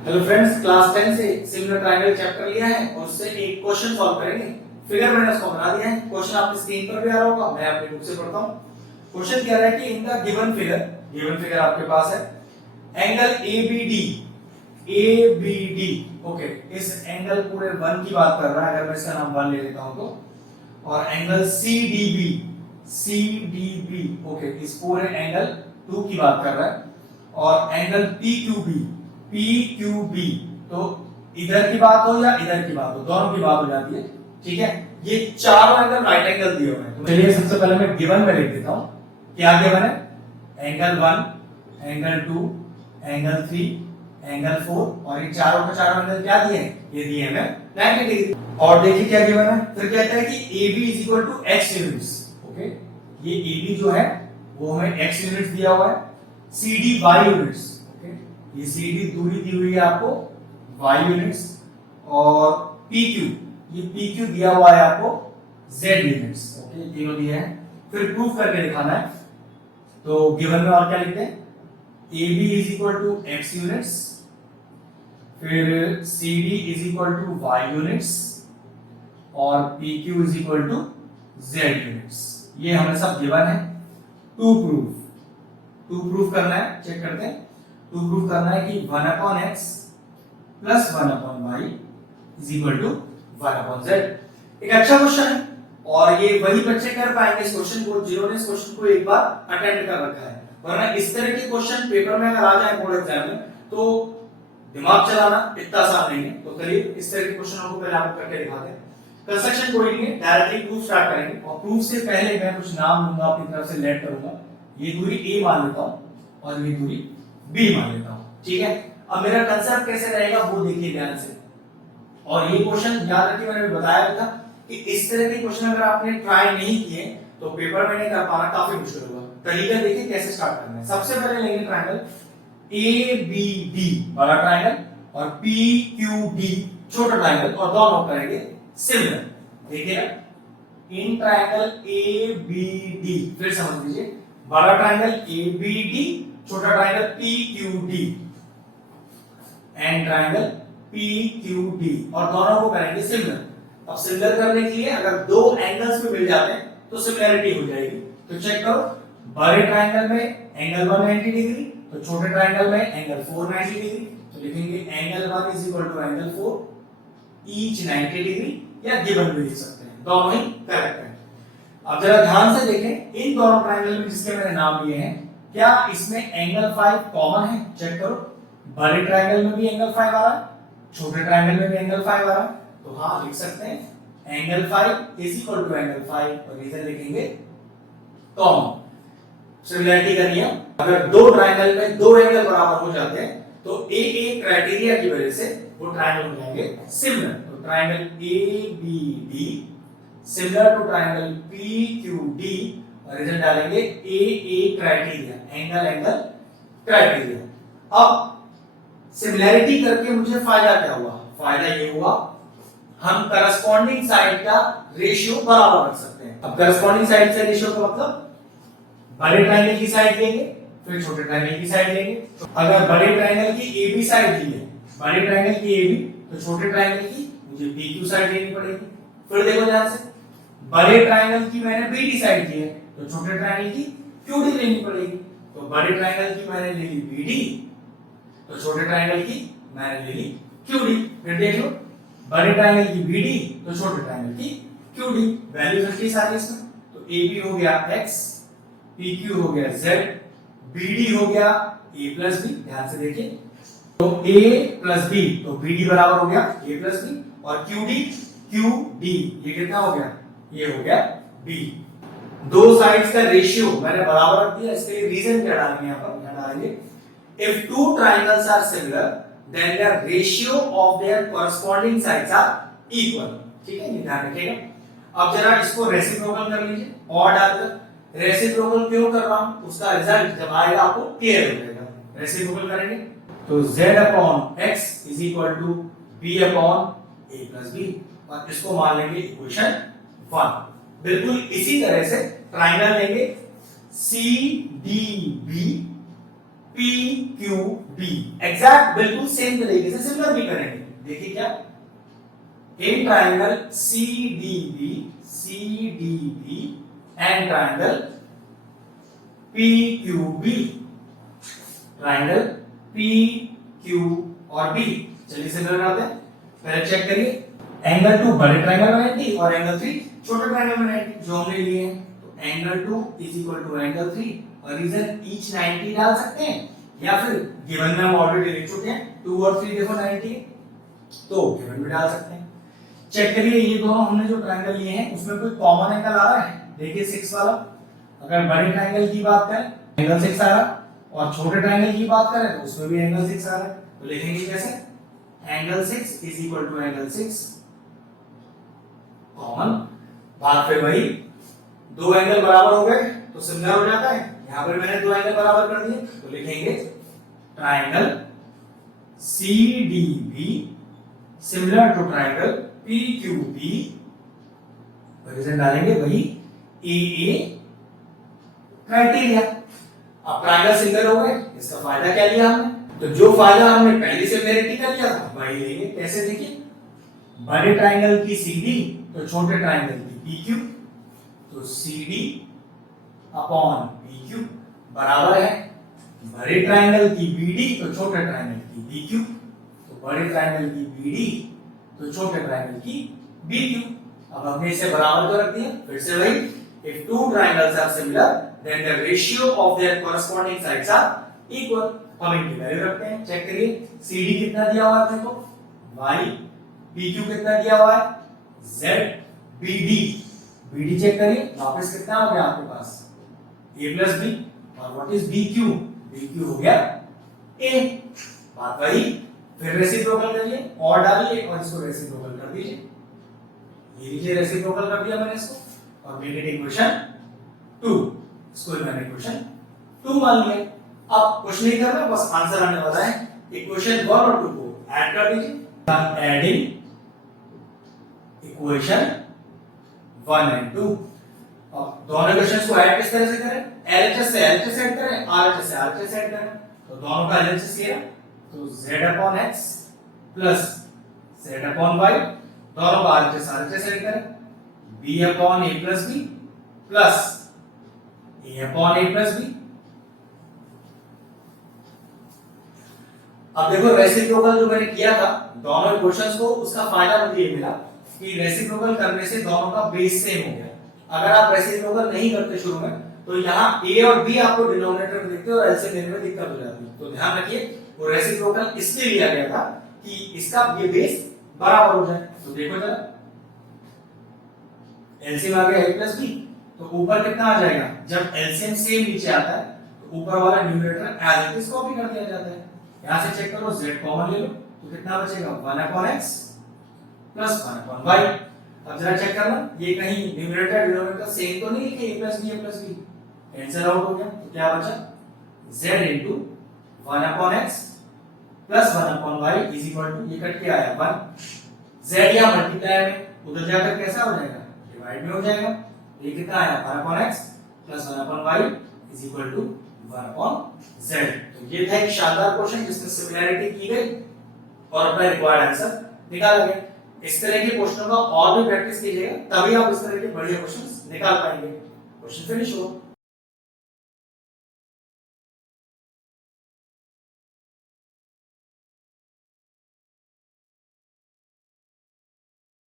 Hello friends, class 10 से similar triangle chapter लिया है और उससे एक क्वेश्चन सॉल्व करेंगे। फिगर मैंने उसको बना दिया है। क्वेश्चन आपकी स्क्रीन पर भी आ रहा होगा, मैं अपनी बुक से पढ़ता हूं। क्वेश्चन कह रहा है कि इनका गिवन फिगर आपके पास है एंगल एबीडी। ओके, इस एंगल पूरे 1 की बात कर रहा है, अगर मैं इसका नाम 1 ले लेता हूं तो। और एंगल सीडीबी ओके, इस पूरे एंगल 2 की बात कर रहा है। और एंगल पीक्यूबी तो इधर की बात हो या इधर की बात हो, दोनों की बात हो जाती है। ठीक है, ये चारों एंगल राइट एंगल दिए हुए हैं। तो चलिए सबसे पहले मैं गिवन में लिख देता हूं। क्या गिवन है? एंगल 1, एंगल 2, एंगल 3, एंगल 4 और ये चारों के चारों एंगल क्या दिए हैं? ये दिए हैं 90 डिग्री। और देखिए क्या गिवन है, फिर कहता है कि AB is equal to x units. Okay, ये AB जो है वो हमें x यूनिट्स दिया हुआ है, CD y यूनिट्स। ओके, ये CD दूरी दी हुई है आपको y यूनिट्स, और PQ ये PQ दिया हुआ है आपको z यूनिट्स। ओके, तीनों दिए हैं। फिर प्रूफ करके दिखाना है। तो गिवन में और क्या लिखते हैं? AB is equal to x units, फिर CD is equal to y units और PQ is equal to z units. ये हमें सब गिवन है। टू प्रूफ करना है, चेक करते हैं। टू प्रूफ करना है कि 1/x plus 1/y is equal to 1/z। एक अच्छा क्वेश्चन है और ये वही बच्चे कर पाएंगे इस क्वेश्चन को जिन्होंने इस क्वेश्चन को एक बार अटेम्प्ट कर रखा है। वरना इस तरह के क्वेश्चन पेपर में अगर आ जाए बोर्ड एग्जाम में तो दिमाग चलाना इतना आसान नहीं है। तो चलिए इस तरह के क्वेश्चनों को पहले आपको करके दिखाते हैं। कंस्ट्रक्शन कोई नहीं है, डायरेक्टली प्रूफ स्टार्ट करेंगे। और प्रूफ से पहले मैं कुछ नाम लूंगा, अपनी तरफ से लेट करूंगा। ये दूरी A मान लेता हूं और ये दूरी B मान लेता हूं। ठीक है, अब मेरा कंसेप्ट कैसे रहेगा वो देखिए ध्यान से। और ये क्वेश्चन याद रखिए, मैंने बताया था कि इस तरह के क्वेश्चन अगर आपने ट्राई नहीं किए तो पेपर में नहीं कर पाना काफी मुश्किल होगा। तरीका देखिए कैसे स्टार्ट करना है। सबसे पहले लेंगे ट्रायंगल ABD बड़ा ट्रायंगल और PQD छोटा ट्रायंगल, और दोनों करेंगे सिमिलर। देखिए इन ट्रायंगल ABD, फिर समझ लीजिए, बड़ा ट्रायंगल ABD, छोटा triangle PQD and triangle PQD, और दोनों को करेंगे सिमिलर। अब सिमिलर करने के लिए अगर दो एंगल्स भी मिल जाते हैं तो सिमिलरिटी हो जाएगी। तो चेक करो, बड़े ट्रायंगल में एंगल 1 90 डिग्री, तो छोटे ट्रायंगल में एंगल 4 90 डिग्री। तो लिखेंगे angle 1 is equal to angle 4 each 90 degree, या गिवन भी लिख सकते हैं, दोनों ही करेक्ट है। अब जरा ध्यान से देखें, इन दोनों ट्रायंगल में जिसके मैंने नाम लिए हैं, क्या इसमें एंगल 5 कॉमन है? चेक करो, बड़े ट्रायंगल में भी एंगल 5 आ रहा है, छोटे ट्रायंगल में भी एंगल 5 आ रहा है। तो हाँ लिख सकते हैं angle 5 is equal to angle 5, और रीजन लिखेंगे कॉमन। सिमिलरिटी का नियम, अगर दो ट्रायंगल में दो एंगल बराबर हो जाते हैं तो एक क्राइटेरिया की वजह से वो ट्रायंगल हो जाएंगे सिमिलर। तो triangle ABD similar to triangle PQD, और रीजन डालेंगे A क्राइटेरिया, एंगल क्राइटेरिया। अब सिमिलरिटी करके मुझे फायदा क्या हुआ? फायदा ये हुआ, हम करस्पॉन्डिंग साइड का रेशियो बराबर रख सकते हैं। अब करस्पॉन्डिंग साइड से रेशियो का मतलब बड़े ट्रायंगल की साइड लेंगे, फिर छोटे ट्रायंगल की साइड लेंगे। तो अगर बड़े ट्रायंगल की AB साइड ली है, बड़े ट्रायंगल की AB, तो छोटे ट्रायंगल की मुझे PQ साइड लेनी पड़ेगी। फिर देखो ध्यान से, बड़े ट्रायंगल की मैंने BD साइड ली है, तो छोटे ट्रायंगल की QD लेनी पड़ेगी। तो बड़े ट्रायंगल की मैंने ले ली BD, तो छोटे ट्रायंगल की मैंने ले ली QD। फिर देख लो, बड़े ट्रायंगल की BD तो छोटे ट्रायंगल की QD, वैल्यू 50 आ रही है इसमें। तो AB हो गया x, PQ हो गया z, BD हो गया A प्लस B। ध्यान से देखिए, तो A प्लस B, तो BD बराबर हो गया A प्लस B, और QD ये कितना हो गया? ये हो गया B। दो साइड्स का रेशियो मैंने बराबर रख दिया। इसके लिए रीजन क्या डालेंगे? यहाँ पर क्या डालेंगे? If two triangles are similar, then the ratio of their corresponding sides are equal। ठीक है, ये ध्यान रखिएगा। अब जरा इसको रेसिप्रोकल कर लीजिए, और डालकर रेसिप्रोकल क्यों कर रहा हूं, उसका रिजल्ट जब आएगा आपको क्लियर हो जाएगा। रेसिप्रोकल करेंगे तो z upon x is equal to b upon a plus b, और इसको मान लेंगे इक्वेशन 1। बिल्कुल इसी तरह से ट्रायंगल लेंगे CDB P Q B. Exact बिल्कुल सेम तरीके से सिमिलर भी करेंगे। देखिए क्या, in triangle CDB and triangle PQB, triangle PQ और B। चलिए सिमिलर करते हैं। पहले चेक करिए, एंगल 2 बड़े ट्राइंगल में 90 और एंगल 3 छोटे ट्राइंगल में 90 जो हमने लिए हैं। तो angle 2 is equal to angle 3 और रीजन ईच 90 डाल सकते हैं, या फिर गिवन में हम ऑलरेडी लिख चुके हैं 2 और 3 देखो 90 तो गिवन में डाल सकते हैं। चेक करिए, ये दोनों हमने जो ट्राइंगल लिए हैं उसमें कोई कॉमन एंगल आ रहा है? देखिए 6 वाला। अगर बड़े ट्राइंगल की बात करें एंगल 6 आ रहा, और छोटे ट्राइंगल की बात करें तो उसमें भी एंगल 6 आ रहा है। तो लिखेंगे कैसे, angle 6 is equal to angle 6 common. बात फिर वही, दो एंगल बराबर हो गए तो सिमिलर हो जाता है। यहां पर मैंने दो एंगल बराबर कर दिए तो लिखेंगे triangle CDB similar to triangle PQB, reason डालेंगे वही AA क्राइटेरिया। अब ट्राइंगल सिमिलर हो गए, इसका फायदा क्या लिया हमने? तो जो फायदा हमने पहले से सिमिलरिटी का लिया था वही लेंगे। कैसे? देखिए, बड़े ट्राइंगल की CD तो छोटे ट्राइंगल की PQ, तो CD अपॉन PQ बराबर है बड़े ट्राइंगल की BD तो छोटे ट्राइंगल की BQ, तो बड़े ट्राइंगल की BD तो छोटे ट्राइंगल की BQ। अब हमने इसे बराबर तो रख दिया। फिर से वही, if two triangles are similar then the ratio of their corresponding sides are equal। हम इनकी वैल्यू रखते हैं। चेक करिए, CD कितना दिया हुआ है अपने को y, PQ कितना दिया हुआ है z, BD चेक करिए, वापस कितना हो गया आपके पास a प्लस b, और व्हाट इज BQ हो गया a। बात वही, फिर रेसिप्रोकल करिए और डालिए और इसको रेसिप्रोकल कर दीजिए। ये लीजिए रेसिप्रोकल कर दिया मैंने इसको और मेक इट इक्वेशन 2। इसको मैंने इक्वेशन 2 मान लिया। अब कुछ नहीं करना, बस आंसर आने वाला है। इक्वेशन 1 और 2 को ऐड कर दीजिए। Adding equation 1 and 2। अब दोनों इक्वेशंस को ऐड किस तरह से करें? LHS से LHS ऐड करें, RHS से RHS ऐड करें। तो दोनों का LHS लिया तो z upon x plus z upon y, दोनों का RHS ऐड करें, b upon a plus b plus a upon a plus b। अब देखो रेसिप्रोकल जो मैंने किया था दोनों इक्वेशंस को, उसका फायदा मुझे ये मिला कि रेसिप्रोकल करने से दोनों का बेस सेम हो गया। अगर आप रेसिप्रोकल नहीं करते शुरू में तो यहाँ a और b आपको डिनोमिनेटर में दिखते और एलसीएम लेने में दिक्कत हो जाती है। तो ध्यान रखिए, वो रेसिप्रोकल इसलिए लिया गया था कि इसका ये बेस बराबर हो जाए। तो देखो जरा, एलसीएम आ गया a प्लस b, तो ऊपर कितना आ जाएगा? जब एलसीएम सेम नीचे आता है तो ऊपर वाला numerator as it is copy कर दिया जाता है। यहां से चेक करो, z कॉमन ले लो तो कितना बचेगा 1 upon x plus 1 upon y। अब जरा चेक करना, ये कहीं न्यूमरेटर डिनोमिनेटर सेम तो नहीं है कि a plus b cancel out हो गया। तो क्या बचा? z into 1 upon x plus 1 upon y is equal to, ये कट के आया 1, z यहां मल्टीप्लाई में उधर जाकर कैसा हो जाएगा? डिवाइड में हो जाएगा। ये कितना आया 1 upon x plus 1 upon y is equal to 1 upon z। तो ये था एक शानदार क्वेश्चन जिसमें सिमिलरिटी की गई और अपना रिक्वायर्ड आंसर निकाला गया। इस तरह के क्वेश्चनों का और भी प्रैक्टिस कीजिएगा, तभी आप इस तरह के बढ़िया क्वेश्चंस निकाल पाएंगे। क्वेश्चन फिनिश हुआ।